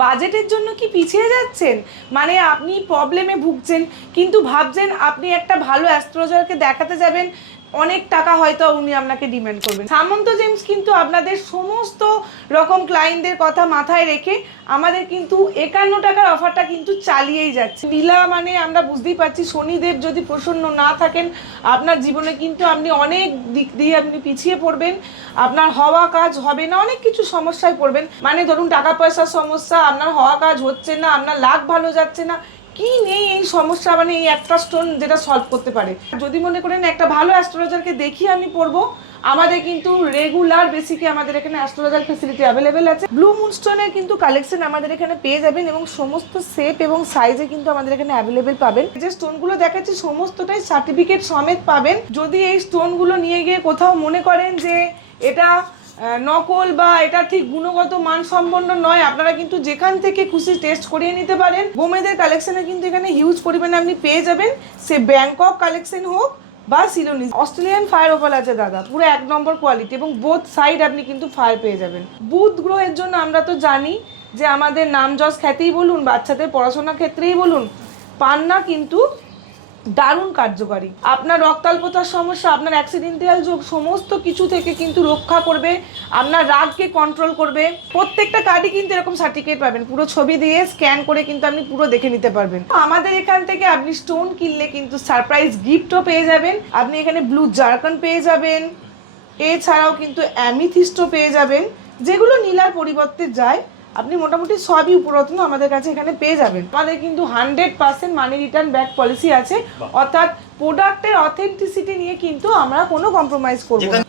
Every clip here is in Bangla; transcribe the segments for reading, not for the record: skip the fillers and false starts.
বাজেটের জন্য কি পিছিয়ে যাচ্ছেন? মানে আপনি প্রবলেমে ভুগছেন, কিন্তু ভাবছেন আপনি একটা ভালো অ্যাস্ট্রোলজারকে দেখাতে যাবেন, অনেক টাকা হয়তো উনি আপনাকে ডিমান্ড করবেন। সামন্ত জেমস কিন্তু আপনাদের সমস্ত রকম ক্লায়েন্টদের কথা মাথায় রেখে আমাদের কিন্তু 51 টাকার অফারটা কিন্তু চালিয়েই যাচ্ছে। নীলা মানে আমরা বুঝতেই পারছি, শনিদেব যদি প্রসন্ন না থাকেন আপনার জীবনে কিন্তু আপনি অনেক দিক দিয়ে আপনি পিছিয়ে পড়বেন, আপনার হওয়া কাজ হবে না, অনেক কিছু সমস্যায় পড়বেন। মানে ধরুন টাকা পয়সার সমস্যা, আপনার হওয়া কাজ হচ্ছে না, আপনার লাক ভালো যাচ্ছে না, কি নেই এই সমস্যা, মানে এই একটা স্টোন যেটা সলভ করতে পারে। যদি মনে করেন একটা ভালো অ্যাস্ট্রোলজারকে দেখিয়ে আমি পড়বো, আমাদের কিন্তু রেগুলার বেসিকে আমাদের এখানে অ্যাস্ট্রোলজার ফেসিলিটি অ্যাভেলেবেল আছে। ব্লু মুনস্টোনের কিন্তু কালেকশন আমাদের এখানে পেয়ে যাবেন এবং সমস্ত শেপ এবং সাইজে কিন্তু আমাদের এখানে অ্যাভেলেবেল পাবেন। যে স্টোনগুলো দেখাচ্ছি সমস্তটাই সার্টিফিকেট সমেত পাবেন। যদি এই স্টোনগুলো নিয়ে গিয়ে কোথাও মনে করেন যে এটা নকল বা এটা ঠিক গুণগত মানসম্পন্ন নয়, আপনারা কিন্তু যেখান থেকে খুশি টেস্ট করিয়ে নিতে পারেন। বোমেদের কালেকশনে কিন্তু এখানে হিউজ পরিমাণে আপনি পেয়ে যাবেন, সে ব্যাংকক কালেকশন হোক বা সিলোনিস। অস্ট্রেলিয়ান ফায়ার ওপাল আছে দাদা, পুরো 1 নম্বর কোয়ালিটি, এবং বোথ সাইড আপনি কিন্তু ফায়ার পেয়ে যাবেন। বুধ গ্রহের জন্য আমরা তো জানি যে আমাদের নাম যশ খ্যাতিই বলুন, বাচ্চাদের পড়াশোনার ক্ষেত্রেই বলুন, পান্না কিন্তু দারুণ কার্যকারী। আপনার রক্তাল্পতার সমস্যা, আপনার অ্যাক্সিডেন্টাল যোগ, সমস্ত কিছু থেকে কিন্তু রক্ষা করবে, আপনার রাগকে কন্ট্রোল করবে। প্রত্যেকটা কার্ডই কিন্তু এরকম সার্টিফিকেট পাবেন, পুরো ছবি দিয়ে স্ক্যান করে কিন্তু আপনি পুরো দেখে নিতে পারবেন। আমাদের এখান থেকে আপনি স্টোন কিনলে কিন্তু সারপ্রাইজ গিফটও পেয়ে যাবেন। আপনি এখানে ব্লু জারকন পেয়ে যাবেন, এছাড়াও কিন্তু অ্যামিথিস্টও পেয়ে যাবেন, যেগুলো নীলার পরিবর্তে যায়। আপনি মোটামুটি সবই উপরত্ন আমাদের কাছে এখানে পেয়ে যাবেন। আমাদের কিন্তু 100% মানি রিটার্ন ব্যাক পলিসি আছে, অর্থাৎ প্রোডাক্টের অথেন্টিসিটি নিয়ে কিন্তু আমরা কোনো কম্প্রোমাইজ করব না।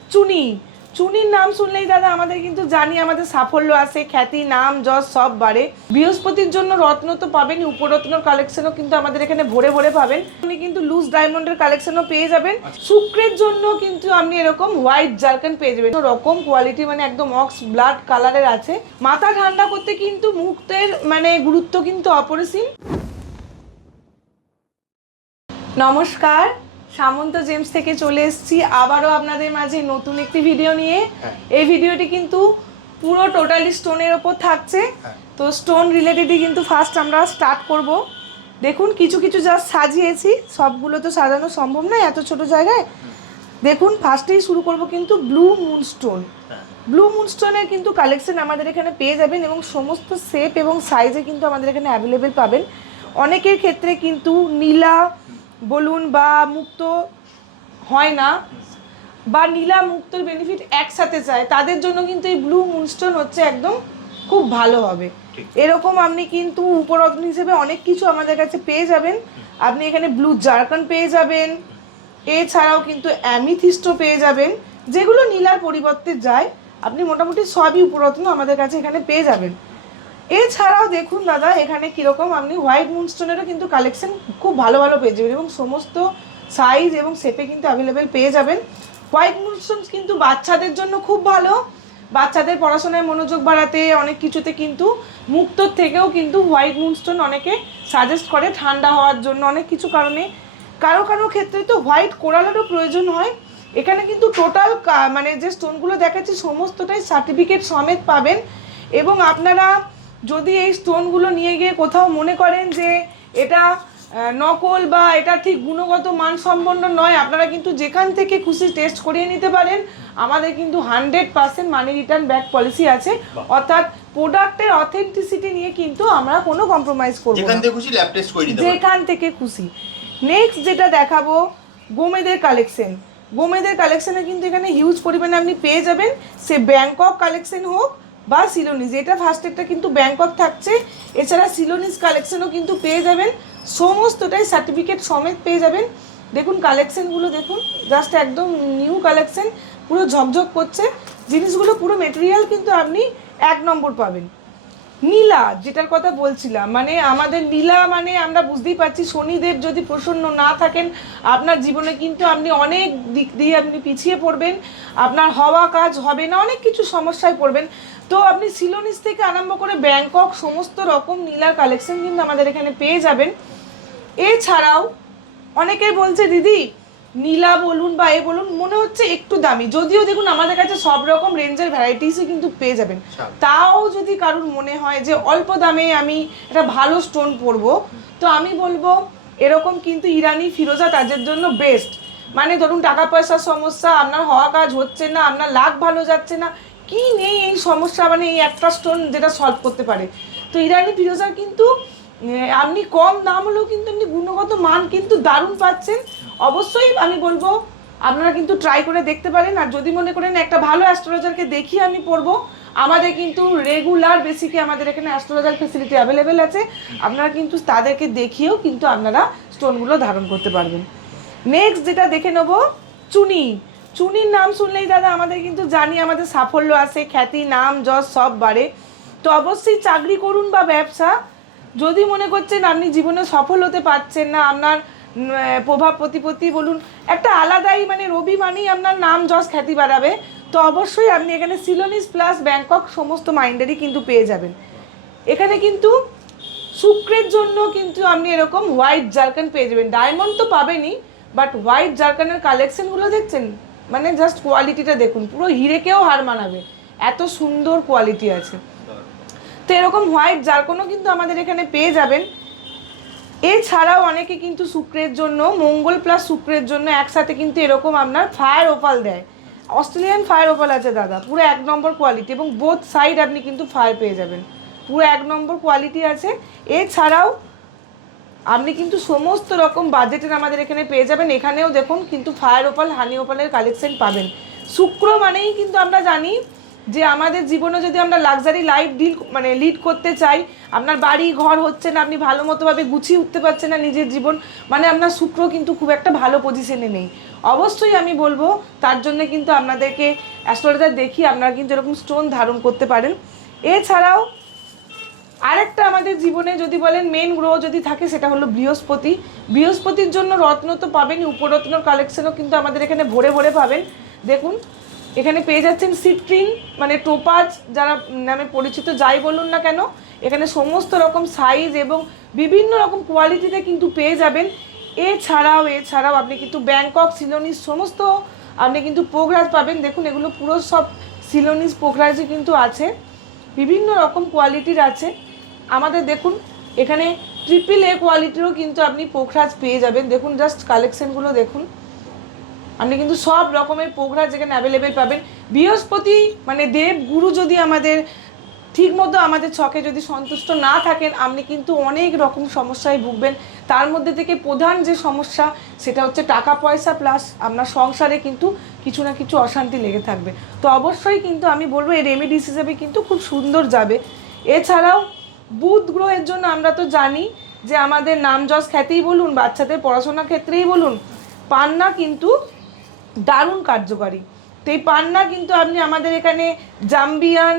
চুনির নাম শুনলেই দাদা আমাদের কিন্তু জানি আমাদের সাফল্য আছে, খ্যাতি, নাম, যশ সব বাড়ে। বৃহস্পতির জন্য রত্ন তো পাবেনই, উপরত্নর কালেকশনও কিন্তু আমাদের এখানে ভরে ভরে পাবেন। আপনি কিন্তু লুজ ডায়মন্ডের কালেকশনও পেয়ে যাবেন। শুক্রের জন্য কিন্তু আপনি এরকম হোয়াইট জারকান পেয়ে যাবেন, রকম কোয়ালিটি, মানে একদম অক্স ব্লাড কালারের আছে। মাথা ঠান্ডা করতে কিন্তু মুক্তের মানে গুরুত্ব কিন্তু অপরিসীম। নমস্কার, সামন্ত জেমস থেকে চলে এসেছি আবারও আপনাদের মাঝে নতুন একটি ভিডিও নিয়ে। এই ভিডিওটি কিন্তু পুরো টোটালি স্টোনের ওপর থাকছে, তো স্টোন রিলেটেডই কিন্তু ফার্স্ট আমরা স্টার্ট করব। দেখুন কিছু কিছু যা সাজিয়েছি, সবগুলো তো সাজানো সম্ভব নয় এত ছোট জায়গায়। দেখুন ফার্স্টেই শুরু করব কিন্তু ব্লু মুনস্টোন। ব্লু মুনস্টোনের কিন্তু কালেকশন আমাদের এখানে পেয়ে যাবেন এবং সমস্ত শেপ এবং সাইজে কিন্তু আমাদের এখানে অ্যাভেলেবেল পাবেন। অনেকের ক্ষেত্রে কিন্তু নীলা বলুন বা মুক্ত হয় না, বা নীলা মুক্তর বেনিফিট একসাথে চায়, তাদের জন্য কিন্তু এই ব্লু মুনস্টোন হচ্ছে একদম খুব ভালো হবে। এরকম আপনি কিন্তু উপরত্ন হিসেবে অনেক কিছু আমাদের কাছে পেয়ে যাবেন। আপনি এখানে ব্লু জারকন পেয়ে যাবেন, এছাড়াও কিন্তু অ্যামিথিস্টও পেয়ে যাবেন, যেগুলো নীলার পরিবর্তে যায়। আপনি মোটামুটি সবই উপরত্ন আমাদের কাছে এখানে পেয়ে যাবেন। এছাড়াও দেখুন দাদা এখানে কীরকম আপনি হোয়াইট মুনস্টোনেরও কিন্তু কালেকশন খুব ভালো ভালো পেয়ে যাবেন এবং সমস্ত সাইজ এবং শেপে কিন্তু অ্যাভেলেবেল পেয়ে যাবেন। হোয়াইট মুনস্টোন কিন্তু বাচ্চাদের জন্য খুব ভালো, বাচ্চাদের পড়াশোনায় মনোযোগ বাড়াতে অনেক কিছুতে কিন্তু মুক্তোর থেকেও কিন্তু হোয়াইট মুনস্টোন অনেকে সাজেস্ট করে ঠান্ডা হওয়ার জন্য, অনেক কিছু কারণে। কারো কারো ক্ষেত্রে তো হোয়াইট কোরালেরও প্রয়োজন হয়। এখানে কিন্তু টোটাল মানে যে স্টোনগুলো দেখাচ্ছি সমস্তটাই সার্টিফিকেট সমেত পাবেন। এবং আপনারা যদি এই স্টোনগুলো নিয়ে গিয়ে কোথাও মনে করেন যে এটা নকল বা এটা ঠিক গুণগত মানসম্পন্ন নয়, আপনারা কিন্তু যেখান থেকে খুশি টেস্ট করিয়ে নিতে পারেন। আমাদের কিন্তু 100% মানি রিটার্ন ব্যাক পলিসি আছে, অর্থাৎ প্রোডাক্টের অথেন্টিসিটি নিয়ে কিন্তু আমরা কোনো কম্প্রোমাইজ করব না, যেখান থেকে খুশি ল্যাব টেস্ট করে নিতে পারেন, যেখান থেকে খুশি। নেক্সট যেটা দেখাবো বোমেদের কালেকশন। বোমেদের কালেকশনে কিন্তু এখানে হিউজ পরিমাণে আপনি পেয়ে যাবেন, সে ব্যাংকক কালেকশন হোক বা সিলোনিস। এটা ফার্স্টেরটা কিন্তু ব্যাংকক থাকছে, এছাড়া সিলোনিস কালেকশনও কিন্তু পেয়ে যাবেন, সমস্তটাই সার্টিফিকেট সমেত পেয়ে যাবেন। দেখুন কালেকশনগুলো দেখুন, জাস্ট একদম নিউ কালেকশন, পুরো ঝকঝক করছে জিনিসগুলো, পুরো মেটেরিয়াল কিন্তু আপনি 1 নম্বর পাবেন। নীলা যেটার কথা বলছিলাম, মানে আমাদের নীলা মানে আমরা বুঝতেই পারছি, শনিদেব যদি প্রসন্ন না থাকেন আপনার জীবনে কিন্তু আপনি অনেক দিক দিয়ে আপনি পিছিয়ে পড়বেন, আপনার হওয়া কাজ হবে না, অনেক কিছু সমস্যায় পড়বেন। তো আপনি সিলোনিস থেকে আরম্ভ করে ব্যাংকক সমস্ত রকম নীলার কালেকশন কিন্তু আমাদের এখানে পেয়ে যাবেন। এছাড়াও অনেকেই বলছে দিদি নীলা বলুন বা এ বলুন মনে হচ্ছে একটু দামি, যদিও দেখুন আমাদের কাছে সব রকম রেঞ্জের ভ্যারাইটিসই কিন্তু পেয়ে যাবেন। তাও যদি কারুর মনে হয় যে অল্প দামে আমি একটা ভালো স্টোন পরবো, তো আমি বলবো এরকম কিন্তু ইরানি ফিরোজা তাদের জন্য বেস্ট। মানে ধরুন টাকা পয়সার সমস্যা, আপনার হওয়া কাজ হচ্ছে না, আপনার লাখ ভালো যাচ্ছে না, কি নেই এই সমস্যা, মানে এই একটা স্টোন যেটা সলভ করতে পারে। তো ইরানি ফিরোজার কিন্তু আপনি কম দাম হলেও কিন্তু আপনি গুণগত মান কিন্তু দারুণ পাচ্ছেন। অবশ্যই আমি বলবো আপনারা কিন্তু ট্রাই করে দেখতে পারেন। আর যদি মনে করেন একটা ভালো অ্যাস্ট্রোলজারকে দেখিয়ে আমি পড়বো, আমাদের কিন্তু রেগুলার বেসিকে আমাদের এখানে অ্যাস্ট্রোলজার ফেসিলিটি অ্যাভেলেবেল আছে। আপনারা কিন্তু তাদেরকে দেখিয়েও কিন্তু আপনারা স্টোনগুলো ধারণ করতে পারবেন। নেক্সট যেটা দেখে নেব, চুনি। চুনির নাম শুনলেই দাদা আমাদের কিন্তু জানি আমাদের সাফল্য আছে, খ্যাতি, নাম, যশ সব বাড়ে। তো অবশ্যই চাকরি করুন বা ব্যবসা, যদি মনে করছেন আপনি জীবনে সফল হতে পারছেন না, আপনার প্রভাব প্রতিপত্তি বলুন একটা আলাদাই, মানে রবি মানেই আপনার নাম যশ খ্যাতি বাড়াবে, তো অবশ্যই আপনি এখানে সিলোনিস প্লাস ব্যাংকক সমস্ত মাইন্ডেরই কিন্তু পেয়ে যাবেন। এখানে কিন্তু শুক্রের জন্য কিন্তু আপনি এরকম হোয়াইট জার্কান পেয়ে যাবেন। ডায়মন্ড তো পাবেনই, বাট হোয়াইট জার্কানের কালেকশনগুলো দেখছেন, মানে জাস্ট কোয়ালিটিটা দেখুন, পুরো হিরেকেও হার মানাবে, এত সুন্দর কোয়ালিটি আছে। তো এরকম হোয়াইট জার্কনও কিন্তু আমাদের এখানে পেয়ে যাবেন। এছাড়াও অনেকে কিন্তু শুক্রের জন্য, মঙ্গল প্লাস শুক্রের জন্য একসাথে কিন্তু এরকম আপনার ফায়ার ওপাল দেয়। অস্ট্রেলিয়ান ফায়ার ওপাল আছে দাদা, পুরো 1 নম্বর কোয়ালিটি, এবং বোথ সাইড আপনি কিন্তু ফায়ার পেয়ে যাবেন, পুরো 1 নম্বর কোয়ালিটি আছে। এছাড়াও আপনি কিন্তু সমস্ত রকম বাজেটের আমাদের এখানে পেয়ে যাবেন। এখানেও দেখুন কিন্তু ফায়ার ওপাল, হানি ওপালের কালেকশন পাবেন। শুক্র মানেই কিন্তু আমরা জানি যে আমাদের জীবনে যদি আমরা লাক্সারি লাইফ লিড করতে চাই, আপনার বাড়ি ঘর হচ্ছে না, আপনি ভালো মতোভাবে গুছিয়ে উঠতে পারছেন না নিজের জীবন, মানে আপনার শুক্র কিন্তু খুব একটা ভালো পজিশনে নেই। অবশ্যই আমি বলবো তার জন্য কিন্তু আপনাদেরকে অ্যাস্ট্রোলজার দেখিয়ে আপনারা কিন্তু এরকম স্টোন ধারণ করতে পারেন। এছাড়াও আরেকটা আমাদের জীবনে যদি বলেন মেন গ্রহ যদি থাকে, সেটা হলো বৃহস্পতি। বৃহস্পতির জন্য রত্ন তো পাবেনই, উপরত্নর কালেকশনও কিন্তু আমাদের এখানে ভরে ভরে পাবেন। দেখুন এখানে পেয়ে যাচ্ছেন সিট্রিন, মানে টোপাজ যারা নামে পরিচিত যাই বলুন না কেন, এখানে সমস্ত রকম সাইজ এবং বিভিন্ন রকম কোয়ালিটিতে কিন্তু পেয়ে যাবেন। এছাড়াও আপনি কিন্তু ব্যাংকক, সিলোনিস সমস্ত আপনি কিন্তু পোখরাজ পাবেন। দেখুন এগুলো পুরো সব সিলোনিস পোখরাজই কিন্তু আছে, বিভিন্ন রকম কোয়ালিটির আছে আমাদের। দেখুন এখানে AAA কোয়ালিটিরও কিন্তু আপনি পোখরাজ পেয়ে যাবেন। দেখুন জাস্ট কালেকশনগুলো দেখুন, আপনি কিন্তু সব রকমের পোখরাজ এখানে অ্যাভেলেবেল পাবেন। বৃহস্পতি মানে দেব গুরু যদি আমাদের ঠিক মতো আমাদের ছকে যদি সন্তুষ্ট না থাকেন, আপনি কিন্তু অনেক রকম সমস্যায় ভুগবেন। তার মধ্যে থেকে প্রধান যে সমস্যা সেটা হচ্ছে টাকা পয়সা, প্লাস আপনার সংসারে কিন্তু কিছু না কিছু অশান্তি লেগে থাকবে। তো অবশ্যই কিন্তু আমি বলবো এই রেমেডিস হিসেবে কিন্তু খুব সুন্দর যাবে। এছাড়াও বুধ গ্রহের জন্য আমরা তো জানি যে আমাদের নাম যশ খ্যাতিই বলুন, বাচ্চাদের পড়াশোনার ক্ষেত্রেই বলুন, পান্না কিন্তু দারুণ কার্যকারী। তো এই পান্না কিন্তু আপনি আমাদের এখানে জাম্বিয়ান,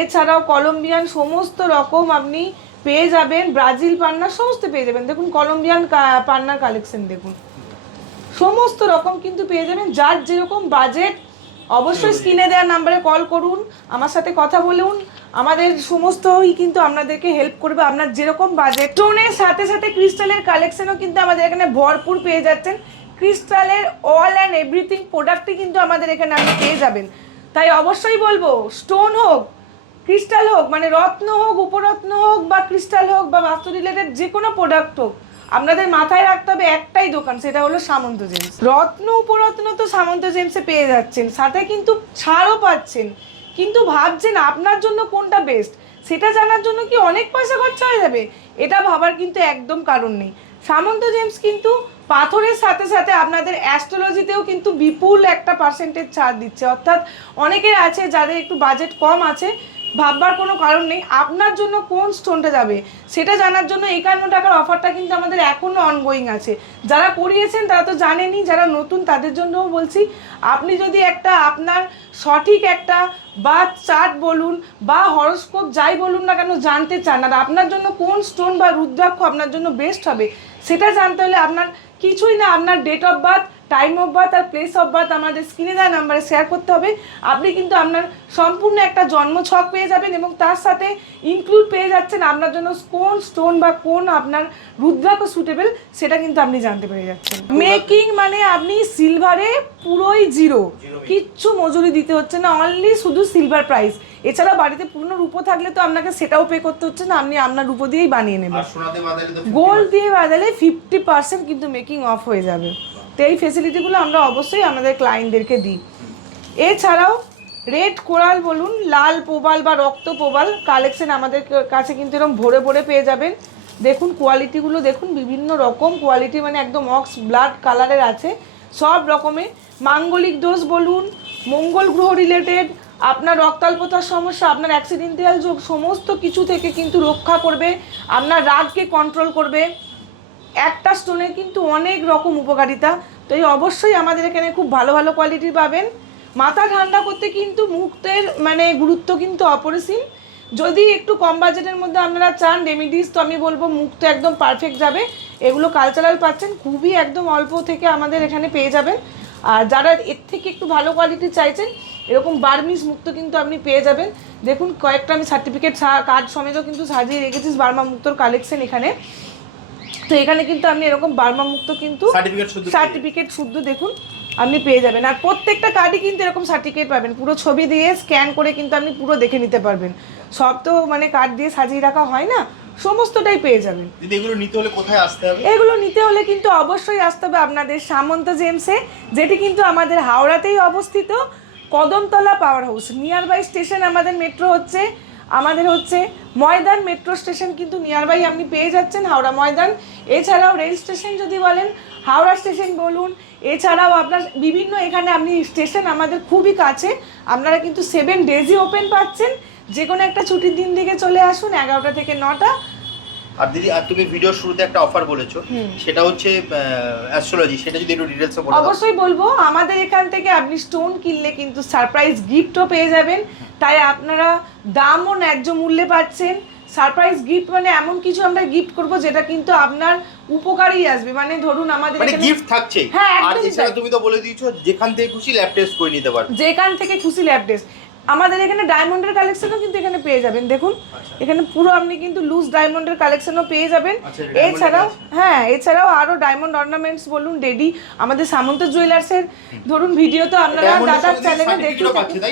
এছাড়াও কলম্বিয়ান সমস্ত রকম আপনি পেয়ে যাবেন। ব্রাজিল পান্না সমস্ত পেয়ে যাবেন। দেখুন কলম্বিয়ান পান্নার কালেকশন দেখুন, সমস্ত রকম কিন্তু পেয়ে যাবেন। যার যেরকম বাজেট অবশ্যই স্ক্রিনে দেওয়ার নাম্বারে কল করুন, আমার সাথে কথা বলুন, আমাদের সমস্তই কিন্তু আপনাদেরকে হেল্প করবে আপনার যেরকম বাজেট। স্টোনের সাথে সাথে ক্রিস্টালের কালেকশনও কিন্তু আমাদের এখানে ভরপুর পেয়ে যাচ্ছেন। ক্রিস্টালের অল অ্যান্ড এভরিথিং প্রোডাক্টই কিন্তু আমাদের এখানে আপনি পেয়ে যাবেন। তাই অবশ্যই বলবো স্টোন হোক, ক্রিস্টাল হোক, মানে রত্ন হোক, উপরত্ন হোক, বা ক্রিস্টাল হোক, বা বাস্তু রিলেটেড যে কোনো প্রোডাক্ট হোক, আপনাদের মাথায় রাখতে হবে একটাই দোকান, সেটা হলো সামন্ত জেমস। রত্ন উপরত্ন তো সামন্ত জেমসে পেয়ে যাচ্ছেন, সাথে কিন্তু ছাড়ও পাচ্ছেন, কিন্তু ভাবছেন আপনার জন্য কোনটা বেস্ট, সেটা জানার জন্য কি অনেক পয়সা খরচা হয়ে যাবে, এটা ভাবার কিন্তু একদম কারণ নেই। সামন্ত জেমস কিন্তু পাথরের সাথে সাথে আপনাদের অ্যাস্ট্রোলজিতেও কিন্তু বিপুল একটা পার্সেন্টেজ ছাড় দিচ্ছে। অর্থাৎ অনেকের আছে যাদের একটু বাজেট কম আছে, ভাববার কোনো কারণ নেই, আপনার জন্য কোন স্টোনটা যাবে সেটা জানার জন্য 51 টাকার অফারটা কিন্তু আমাদের এখনও অনগোয়িং আছে। যারা করিয়েছেন তারা তো জানেনই, যারা নতুন তাদের জন্যও বলছি, আপনি যদি একটা আপনার সঠিক একটা বা চার্ট বলুন বা হরোস্কোপ যাই বলুন না কেন জানতে চান, আর আপনার জন্য কোন স্টোন বা রুদ্রাক্ষ আপনার জন্য বেস্ট হবে সেটা জানতে হলে আপনার কিছুই না, আপনার date of birth, time of birth আর প্লেস অফ বার্থ আমাদের স্ক্রিনে দেওয়া নাম্বারে শেয়ার করতে হবে। আপনি কিন্তু আপনার সম্পূর্ণ একটা জন্ম ছক পেয়ে যাবেন এবং তার সাথে ইনক্লুড পেয়ে যাচ্ছেন আপনার জন্য কোন স্টোন বা কোন আপনার রুদ্রাক্ষ সুটেবল সেটা কিন্তু আপনি জানতে পেরে যাচ্ছেন। মেকিং মানে আপনি সিলভারে পুরোই জিরো, কিচ্ছু মজুরি দিতে হচ্ছে না, অনলি শুধু সিলভার প্রাইস। এছাড়া বাড়িতে পূর্ণ রূপো থাকলে তো আপনাকে সেটাও পে করতে হচ্ছে না, আপনি আপনার রূপো দিয়েই বানিয়ে নেবেন। গোল্ড দিয়ে বাদালে 50% কিন্তু মেকিং অফ হয়ে যাবে। তো এই ফেসিলিটিগুলো আমরা অবশ্যই আমাদের ক্লায়েন্টদেরকে দিই। এছাড়াও রেড কোরাল বলুন, লাল পোবাল বা রক্ত পোবাল কালেকশন আমাদের কাছে কিন্তু এরকম ভরে ভরে পেয়ে যাবেন। দেখুন কোয়ালিটিগুলো দেখুন, বিভিন্ন রকম কোয়ালিটি, মানে একদম অক্স ব্লাড কালারের আছে সব রকমের। মাঙ্গলিক দোষ বলুন, মঙ্গল গ্রহ রিলেটেড, আপনার রক্তাল্পতার সমস্যা, আপনার অ্যাক্সিডেন্টাল যোগ, সমস্ত কিছু থেকে কিন্তু রক্ষা করবে, আপনার রাগকে কন্ট্রোল করবে। একটা স্টোনের কিন্তু অনেক রকম উপকারিতা। তো এই অবশ্যই আমাদের এখানে খুব ভালো ভালো কোয়ালিটির পাবেন। মাথা ঠান্ডা করতে কিন্তু মুক্তের মানে গুরুত্ব কিন্তু অপরিসীম। যদি একটু কম বাজেটের মধ্যে আপনারা চান রেমিডিস, তো আমি বলবো মুক্ত একদম পারফেক্ট যাবে। এগুলো কালচারাল পাচ্ছেন খুবই একদম অল্প থেকে আমাদের এখানে পেয়ে যাবেন। আর যারা এর থেকে একটু ভালো কোয়ালিটি চাইছেন, এরকম বার্মিস মুক্ত কিন্তু আপনি পেয়ে যাবেন। দেখুন কয়েকটা আমি সার্টিফিকেট কার্ড সমেতও কিন্তু সাজিয়ে রেখেছি বার্মা মুক্তর কালেকশন এখানে। তো এখানে কিন্তু আপনি এরকম বার্মা মুক্ত কিন্তু সার্টিফিকেট শুদ্ধ দেখুন আপনি পেয়ে যাবেন। আর প্রত্যেকটা কার্ডই কিন্তু এরকম সার্টিফিকেট পাবেন, পুরো ছবি দিয়ে স্ক্যান করে কিন্তু আপনি পুরো দেখে নিতে পারবেন। সব তো মানে কার্ড দিয়ে সাজিয়ে রাখা হয় না, সমস্তটাই পেয়ে যাবেন। এগুলো নিতে হলে কোথায় আসতে হবে? এগুলো নিতে হলে কিন্তু অবশ্যই আসতে হবে আপনাদের সামন্ত জেমসে, যেটি কিন্তু আমাদের হাওড়াতেই অবস্থিত, Kadamtala power house near by station. আমাদের মেট্রো হচ্ছে ময়দান মেট্রো স্টেশন কিন্তু নিয়ার বাই আপনি পেয়ে যাচ্ছেন, হাওড়া ময়দান। এছাড়াও রেল স্টেশন যদি বলেন, হাওড়া স্টেশন বলুন। এছাড়াও আপনার বিভিন্ন এখানে আপনি স্টেশন আমাদের খুবই কাছে। আপনারা কিন্তু 7 ডেজই ওপেন পাচ্ছেন। যে কোনো একটা ছুটির দিন দিকে চলে আসুন, 11টা থেকে 9টা। আর দিদি, আর তুমি ভিডিও শুরুতে একটা অফার বলেছো, সেটা হচ্ছে অ্যাস্ট্রোলজি, সেটা যদি একটু ডিটেইলসে বলো। অবশ্যই বলবো, আমাদের এখান থেকে আপনি স্টোন কিনলে কিন্তু সারপ্রাইজ গিফটও পেয়ে যাবেন। তাই আপনারা দামও ন্যায্য মূল্যে পাচ্ছেন। সারপ্রাইজ গিফট মানে এমন কিছু আমরা গিফট করব যেটা কিন্তু আপনার উপকারেই আসবে। মানে ধরুন আমাদের মানে এখানে গিফট থাকছে। আর এছাড়া তুমি তো বলে দিয়েছো যেখান থেকে খুশি ল্যাব টেস্ট করে নিতে পারবে। যেখান থেকে খুশি ল্যাব টেস্ট। আমাদের এখানে ডায়মন্ডের কালেকশনও কিন্তু এখানে পেয়ে যাবেন। দেখুন এখানে পুরো আপনি কিন্তু লুজ ডায়মন্ডের কালেকশনও পেয়ে যাবেন। এছাড়াও আরো ডায়মন্ড অর্নামেন্টস বলুন, ডেডি আমাদের সামন্ত জুয়েলার্সের ধরুন ভিডিও তো আপনারা দাদার চ্যানেলে দেখতে পাচ্ছেন।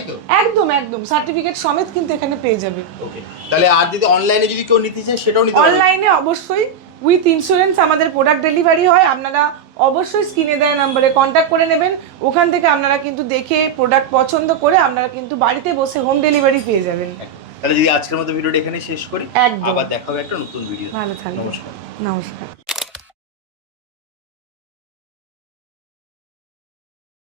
একদম সার্টিফিকেট সমেত কিন্তু এখানে পেয়ে যাবে। ওকে, তাহলে আর যদি অনলাইনে যদি কেউ নিতে চায় সেটাও নিতে পারবে। অনলাইনে অবশ্যই উইথ ইন্স্যুরেন্স আমাদের প্রোডাক্ট ডেলিভারি হয়। আপনারা অবশ্যই স্ক্রিনে দেওয়া নম্বরে কন্ট্যাক্ট করে নেবেন। ওখান থেকে আপনারা কিন্তু দেখে প্রোডাক্ট পছন্দ করে আপনারা কিন্তু বাড়িতে বসে হোম ডেলিভারি পেয়ে যাবেন। তাহলে যদি আজকের মতো ভিডিওটা এখানে শেষ করি, একদম আবার দেখা হবে একটা নতুন ভিডিও। ভালো থাকবেন। নমস্কার। নমস্কার।